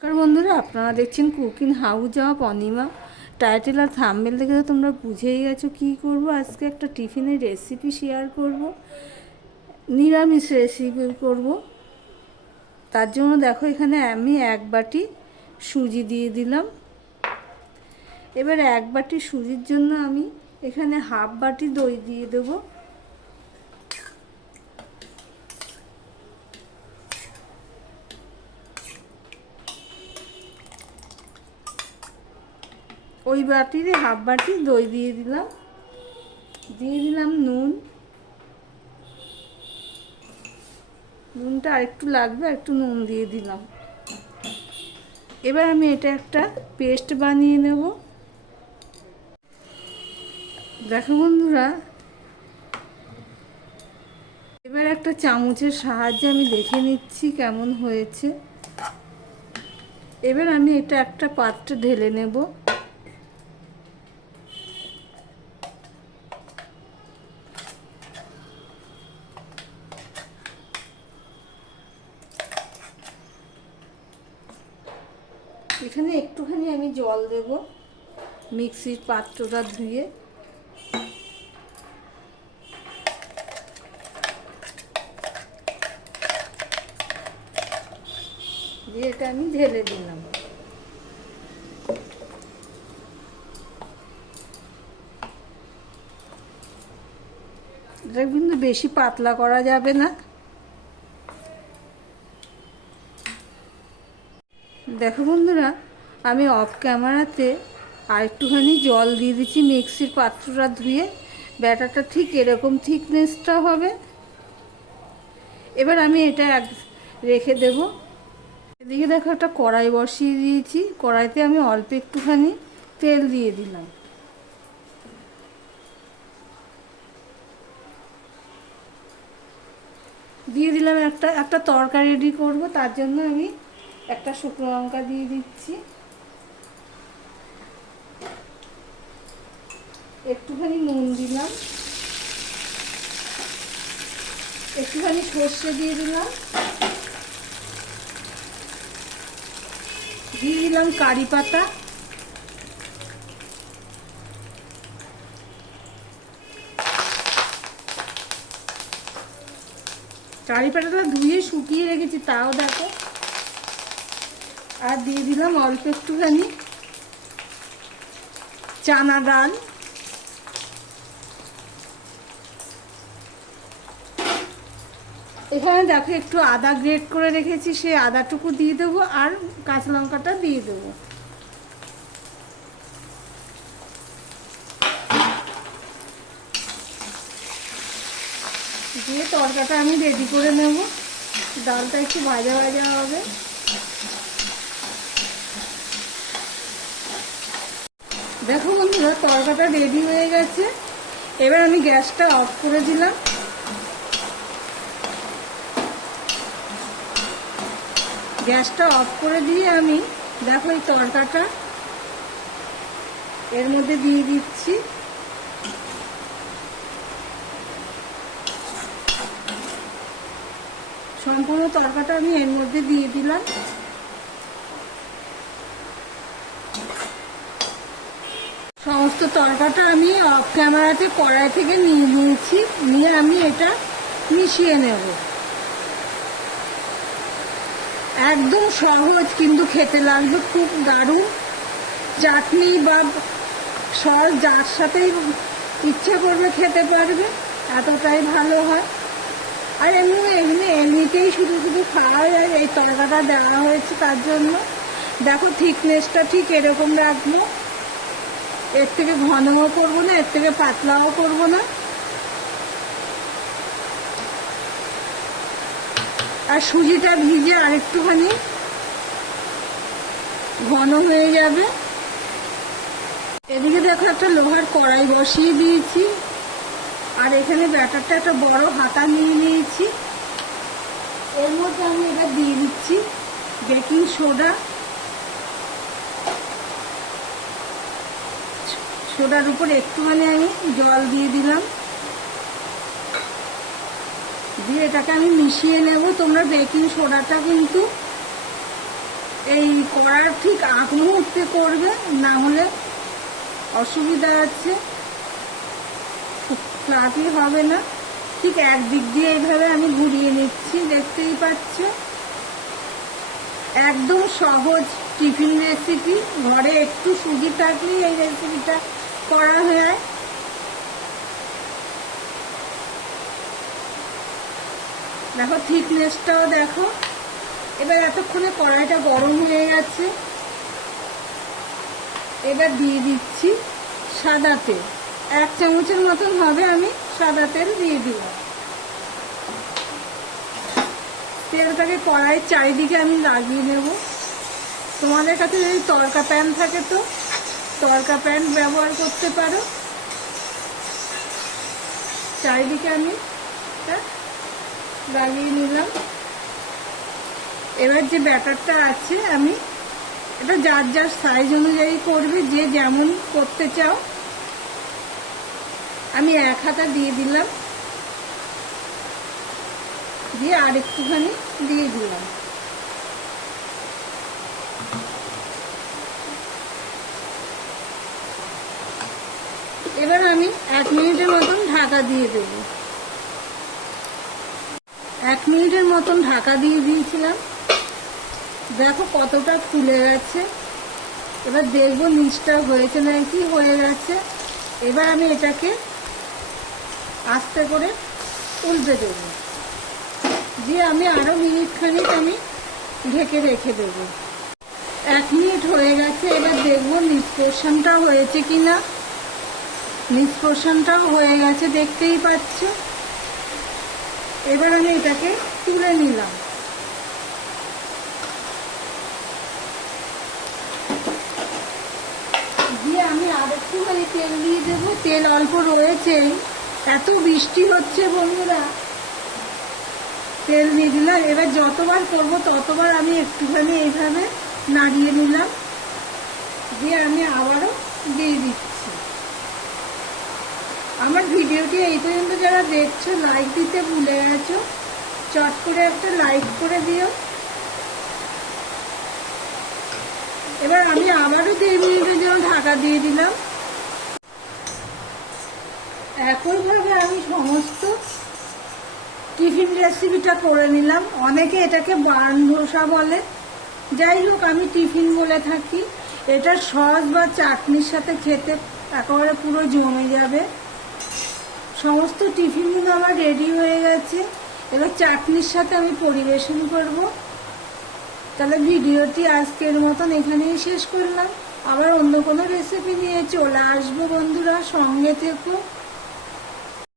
নমস্কার বন্ধুরা, আপনারা দেখছেন cooking house of Anima title R thumbnail দেখে তো তোমরা বুঝেই গেছো কী করব। আজকে একটা টিফিনের রেসিপি শেয়ার করব। নিরামিষ রেসিপি করব। তার জন্য দেখো, এখানে আমি এক বাটি সুজি দিয়ে দিলাম। এবার এক বাটি সুজির জন্য আমি এখানে হাফ বাটি দই দিয়ে দেবো। ওই বাটিরে হাফ বাটি দই দিয়ে দিলাম। দিয়ে দিলাম নুন। নুনটা আরেকটু লাগবে একটু নুন দিয়ে দিলাম। এবার আমি এটা একটা পেস্ট বানিয়ে নেব। দেখো বন্ধুরা, এবার একটা চামচের সাহায্যে আমি দেখে নিচ্ছি কেমন হয়েছে। এবার আমি এটা একটা পাত্রে ঢেলে নেব। এখানে একটুখানি আমি জল দেব। মিক্সির পাত্রটা ধুয়ে। দিয়ে এটা আমি ঢেলে দিলাম। এটা কিন্তু বেশি পাতলা করা যাবে না। দেখো বন্ধুরা আমি অফ ক্যামেরাতে আর একটুখানি জল দিয়ে দিচ্ছি, মিক্সির পাত্রটা ধুয়ে। ব্যাটারটা ঠিক এরকম থিকনেসটা হবে। এবার আমি এটা এক রেখে দেব। এদিকে দেখো একটা কড়াই বসিয়ে দিয়েছি। কড়াইতে আমি অল্প একটুখানি তেল দিয়ে দিলাম। দিয়ে দিলাম একটা একটা তরকারি রেডি করব। তার জন্য আমি একটা শুকনো লঙ্কা দিয়ে দিচ্ছি। একটুখানি নুন দিলাম। একটুখানি সর্ষে দিয়ে দিলাম। দিয়ে দিলাম কারি পাতা। কারি পাতাটা ধুয়ে শুকিয়ে রেখেছি, তাও দেখো। আর দিয়ে দিলাম অল্প একটুখানি চানা ডাল। এখানে দেখো একটু আদা গ্রেট করে রেখেছি সেই আদাটুকু দিয়ে দেবো আর কাঁচা লঙ্কাটা দিয়ে দেবো। দিয়ে তরকাটা আমি রেডি করে নেব। ডালটা একটু ভাজা ভাজা হবে। দেখো বন্ধুরা, তরকাটা রেডি হয়ে গেছে। এবার আমি গ্যাসটা অফ করে দিলাম। গ্যাসটা অফ করে দিয়ে আমি, দেখো এই তরকাটা, এর মধ্যে দিয়ে দিচ্ছি। সম্পূর্ণ তরকাটা আমি এর মধ্যে দিয়ে দিলাম। সমস্ত তরকাটা আমি অফ ক্যামেরাতে কড়াই থেকে নিয়ে নিয়েছি, নিয়ে আমি এটা মিশিয়ে নেব। একদম সহজ, কিন্তু খেতে লাগবে খুব দারুণ। চাটনি বা সস যার সাথেই ইচ্ছা করবে খেতে পারবে, এতটাই ভালো হয়। আর এমনি এমনি, এমনিতেই শুধু শুধু খাওয়া যায় এই তরকাটা দেওয়া হয়েছে তার জন্য। দেখো থিকনেসটা ঠিক এরকম রাখব। এর থেকে ঘনও করব না, এর থেকে পাতলাও করব না। আর সুজিটা ভিজে আরেকটুখানি ঘন হয়ে যাবে। এদিকে দেখো একটা লোহার কড়াই বসিয়ে দিয়েছি। আর এখানে ব্যাটারটা একটা বড় হাতা নিয়ে নিয়েছি। এর মধ্যে আমি এটা দিয়ে দিচ্ছি বেকিং সোডা। সোডার উপর একটুখানি আমি জল দিয়ে দিলাম। দিয়ে এটাকে আমি মিশিয়ে নেব। তোমরা বেকিং সোডাটা কিন্তু এই করার ঠিক আগ মুহূর্তে করবে, না হলে অসুবিধা আছে। ক্লান্তি হবে না। ঠিক একদিক দিয়ে এইভাবে আমি ঘুরিয়ে নিচ্ছি, দেখতেই পাচ্ছ। একদম সহজ টিফিন রেসিপি ঘরে একটু সুজি থাকলেই এই রেসিপিটা করা হয়। দেখো থিকনেসটাও দেখো। এবার এতক্ষণে কড়াইটা গরম হয়ে গেছে। এবার দিয়ে দিচ্ছি সাদা তেল। এক চামচের মতন হবে আমি সাদা তেল দিয়ে দিলাম। তেলটাকে কড়াই চারিদিকে আমি লাগিয়ে নেব। তোমাদের কাছে যদি তরকা প্যান থাকে তো তরকা প্যান ব্যবহার করতে পারো। চারিদিকে আমি এটা লাগিয়ে নিলাম। এবার যে ব্যাটারটা আছে, আমি এটা যার যার সাইজ অনুযায়ী করবে, যে যেমন করতে চাও। আমি এক হাতা দিয়ে দিলাম। দিয়ে আর একটুখানি দিয়ে দিলাম। এবার আমি এক মিনিটের মতন ঢাকা দিয়ে দেব। এক মিনিটের মতন ঢাকা দিয়ে দিয়েছিলাম। দেখো কতটা ফুলে গেছে। এবার দেখব নিচটা হয়েছে নাকি, হয়ে গেছে। এবার আমি এটাকে আস্তে করে উল্টে দেব। দিয়ে আমি আরও মিনিট খানিক আমি ঢেকে রেখে দেবো। এক মিনিট হয়ে গেছে, এবার দেখব পোর্শনটাও হয়েছে কি না নিচ পোর্শনটাও হয়ে গেছে, দেখতেই পাচ্ছ। এবার আমি এটাকে তুলে নিলাম। দিয়ে আমি আর একটুখানি তেল দিয়ে দেবো। তেল অল্প রয়েছেই এত বৃষ্টি হচ্ছে বন্ধুরা। তেল দিয়ে দিলাম। এবার যতবার করব ততবার আমি একটুখানি এইভাবে নাড়িয়ে নিলাম। দিয়ে আমি আবারও দিয়ে দিচ্ছি। আমার ভিডিওটি এই পর্যন্ত যারা দেখছ লাইক দিতে ভুলে গেছো, চট করে একটা লাইক করে দিও। এবার আমি আবারও দেড় মিনিটের জন্য ঢাকা দিয়ে দিলাম। একইভাবে আমি সমস্ত টিফিন রেসিপিটা করে নিলাম। অনেকে এটাকে বান ধোসা বলে। যাই হোক, আমি টিফিন বলে থাকি। এটা সস বা চাটনির সাথে খেতে একেবারে পুরো জমে যাবে। সমস্ত টিফিনগুলো আমার রেডি হয়ে গেছে। এবার চাটনির সাথে আমি পরিবেশন করব। তাহলে ভিডিওটি আজকের মতন এখানেই শেষ করলাম। আবার অন্য কোনো রেসিপি নিয়ে চলে আসব বন্ধুরা, সঙ্গে থেকো।